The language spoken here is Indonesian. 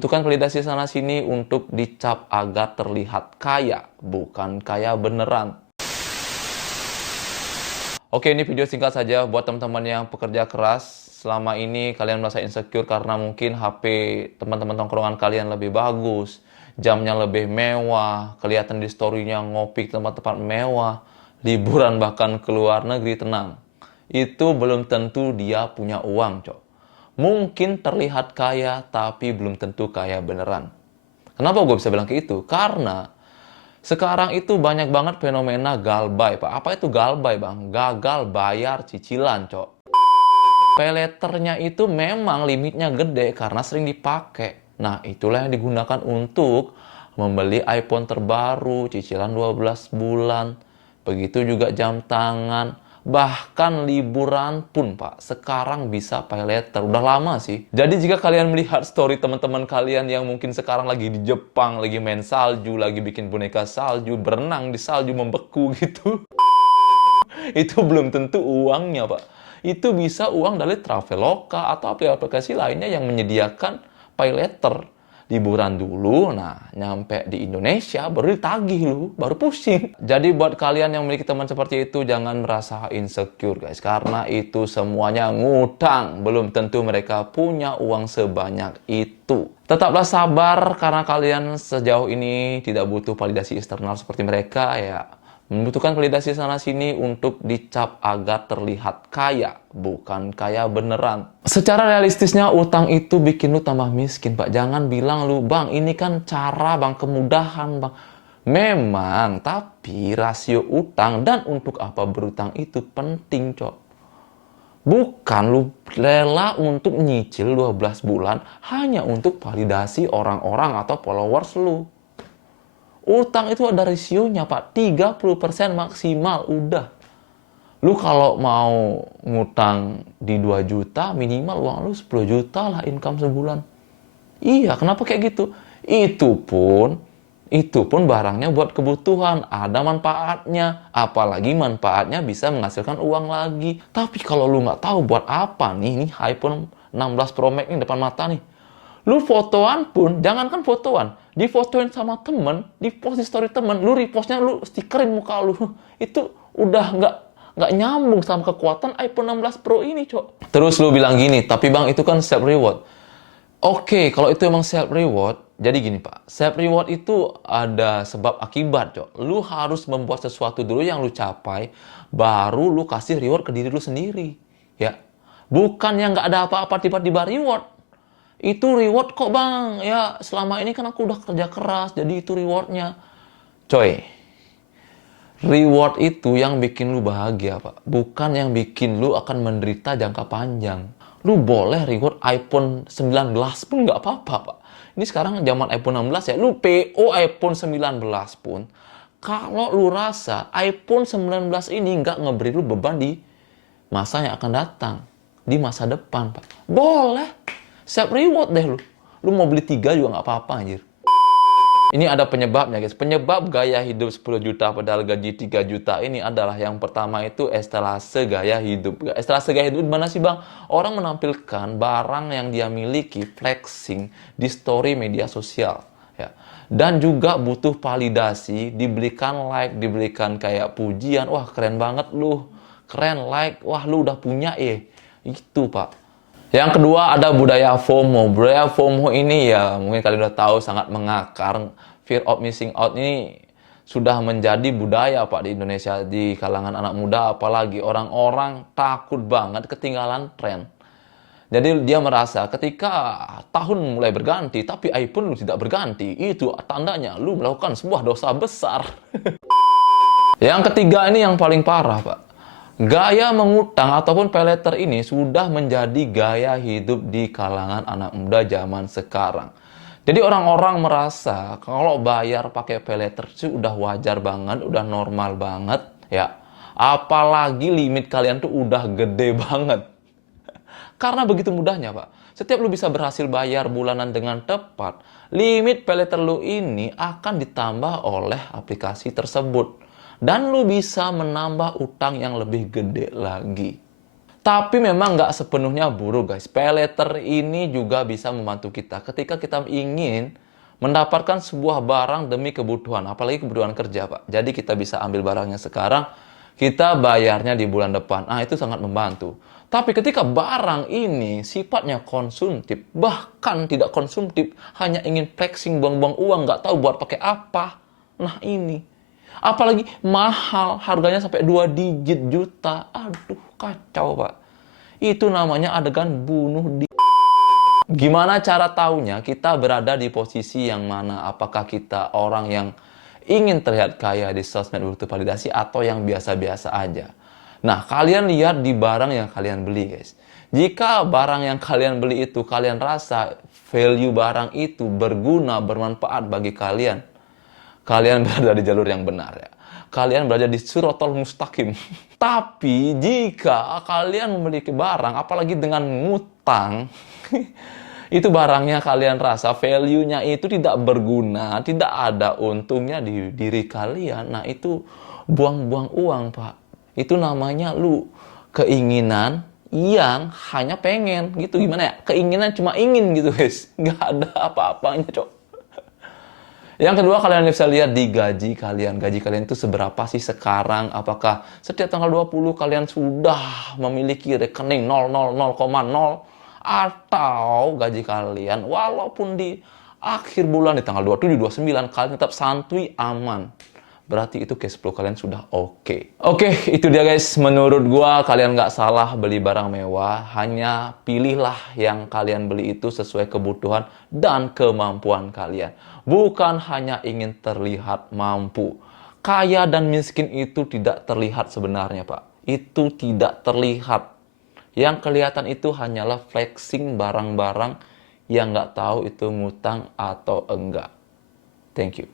membutuhkan validasi sana-sini untuk dicap agar terlihat kaya, bukan kaya beneran. Oke, ini video singkat saja buat teman-teman yang pekerja keras. Selama ini kalian merasa insecure karena mungkin HP teman-teman tongkrongan kalian lebih bagus, jamnya lebih mewah, kelihatan di story-nya ngopi ke tempat-tempat mewah, liburan bahkan ke luar negeri. Tenang, itu belum tentu dia punya uang, cok. Mungkin terlihat kaya, tapi belum tentu kaya beneran. Kenapa gue bisa bilang kayak itu? Karena sekarang itu banyak banget fenomena galbay, Pak. Apa itu galbay, Bang? Gagal bayar cicilan, cok. Payletternya itu memang limitnya gede karena sering dipakai. Nah, itulah yang digunakan untuk membeli iPhone terbaru, cicilan 12 bulan. Begitu juga jam tangan. Bahkan liburan pun, Pak, sekarang bisa payletter. Udah lama sih. Jadi jika kalian melihat story teman-teman kalian yang mungkin sekarang lagi di Jepang, lagi main salju, lagi bikin boneka salju, berenang di salju membeku gitu. Itu belum tentu uangnya, Pak. Itu bisa uang dari Traveloka atau aplikasi lainnya yang menyediakan payletter. Liburan dulu, nah nyampe di Indonesia baru ditagih lu, baru pusing. Jadi buat kalian yang memiliki teman seperti itu jangan merasa insecure guys, karena itu semuanya ngutang. Belum tentu mereka punya uang sebanyak itu. Tetaplah sabar karena kalian sejauh ini tidak butuh validasi eksternal seperti mereka ya. Membutuhkan validasi sana-sini untuk dicap agar terlihat kaya, bukan kaya beneran. Secara realistisnya, utang itu bikin lu tambah miskin, Pak. Jangan bilang lu, Bang, ini kan cara, Bang, kemudahan, Bang. Memang, tapi rasio utang dan untuk apa berutang itu penting, Cok. Bukan lu rela untuk nyicil 12 bulan hanya untuk validasi orang-orang atau followers lu. Utang itu ada rasionya, Pak. 30% maksimal, udah. Lu kalau mau ngutang di 2 juta, minimal uang lu 10 juta lah income sebulan. Iya, kenapa kayak gitu? Itu pun barangnya buat kebutuhan, ada manfaatnya. Apalagi manfaatnya bisa menghasilkan uang lagi. Tapi kalau lu nggak tahu buat apa nih iPhone 16 Pro Max ini depan mata nih. Lu fotoan pun, jangankan fotoan, difotoin sama temen, di-post di story temen, lu repostnya lu stikerin muka lu. Itu udah nggak nyambung sama kekuatan iPhone 16 Pro ini, Cok. Terus lu bilang gini, tapi Bang itu kan self reward. Oke, kalau itu emang self reward, jadi gini Pak, self reward itu ada sebab akibat, Cok. Lu harus membuat sesuatu dulu yang lu capai, baru lu kasih reward ke diri lu sendiri, ya. Bukan yang nggak ada apa-apa tiba-tiba reward. Itu reward kok, Bang. Ya, selama ini kan aku udah kerja keras, jadi itu rewardnya. Coy, reward itu yang bikin lu bahagia, Pak. Bukan yang bikin lu akan menderita jangka panjang. Lu boleh reward iPhone 19 pun nggak apa-apa, Pak. Ini sekarang zaman iPhone 16 ya, lu PO iPhone 19 pun. Kalau lu rasa iPhone 19 ini nggak ngeberi lu beban di masa yang akan datang. Di masa depan, Pak. Boleh. Self reward deh lu. Lu mau beli 3 juga nggak apa-apa anjir. Ini ada penyebabnya guys. Penyebab gaya hidup 10 juta padahal gaji 3 juta ini adalah yang pertama itu estalase gaya hidup. Estalase gaya hidup gimana sih, Bang? Orang menampilkan barang yang dia miliki, flexing di story media sosial. Ya. Dan juga butuh validasi, dibelikan like, dibelikan kayak pujian. Wah keren banget lu. Keren like, wah lu udah punya ya. Itu Pak. Yang kedua ada budaya FOMO. Budaya FOMO ini ya mungkin kalian udah tahu sangat mengakar. Fear of missing out ini sudah menjadi budaya Pak di Indonesia di kalangan anak muda, apalagi orang-orang takut banget ketinggalan tren. Jadi dia merasa ketika tahun mulai berganti tapi iPhone lu tidak berganti, itu tandanya lu melakukan sebuah dosa besar. Yang ketiga ini yang paling parah Pak. Gaya mengutang ataupun paylater ini sudah menjadi gaya hidup di kalangan anak muda zaman sekarang. Jadi orang-orang merasa kalau bayar pakai paylater itu udah wajar banget, udah normal banget, ya. Apalagi limit kalian tuh udah gede banget. Karena begitu mudahnya, Pak. Setiap lu bisa berhasil bayar bulanan dengan tepat, limit paylater lu ini akan ditambah oleh aplikasi tersebut. Dan lu bisa menambah utang yang lebih gede lagi. Tapi memang nggak sepenuhnya buruk, guys. Pay later ini juga bisa membantu kita ketika kita ingin mendapatkan sebuah barang demi kebutuhan, apalagi kebutuhan kerja, Pak. Jadi kita bisa ambil barangnya sekarang, kita bayarnya di bulan depan. Nah, itu sangat membantu. Tapi ketika barang ini sifatnya konsumtif, bahkan tidak konsumtif, hanya ingin flexing, buang-buang uang, nggak tahu buat pakai apa. Nah, ini. Apalagi mahal, harganya sampai 2 digit juta. Aduh, kacau, Pak. Itu namanya adegan bunuh diri. Gimana cara taunya kita berada di posisi yang mana? Apakah kita orang yang ingin terlihat kaya di sosmed butuh validasi atau yang biasa-biasa aja? Nah, kalian lihat di barang yang kalian beli, guys. Jika barang yang kalian beli itu kalian rasa value barang itu berguna, bermanfaat bagi kalian, kalian berada di jalur yang benar ya. Kalian berada di siratal mustaqim. Tapi jika kalian memiliki barang, apalagi dengan ngutang, itu barangnya kalian rasa value-nya itu tidak berguna, tidak ada untungnya di diri kalian. Nah, itu buang-buang uang, Pak. Itu namanya lu keinginan yang hanya pengen gitu. Gimana ya? Keinginan cuma ingin gitu, guys. Nggak ada apa-apanya, Cok. Yang kedua, kalian bisa lihat di gaji kalian. Gaji kalian itu seberapa sih sekarang? Apakah setiap tanggal 20 kalian sudah memiliki rekening 0,0 atau gaji kalian walaupun di akhir bulan di tanggal 27, 29 kalian tetap santuy aman. Berarti itu cash flow kalian sudah oke. Oke, itu dia guys. Menurut gua kalian nggak salah beli barang mewah. Hanya pilihlah yang kalian beli itu sesuai kebutuhan dan kemampuan kalian. Bukan hanya ingin terlihat mampu. Kaya dan miskin itu tidak terlihat sebenarnya, Pak. Itu tidak terlihat. Yang kelihatan itu hanyalah flexing barang-barang yang nggak tahu itu ngutang atau enggak. Thank you.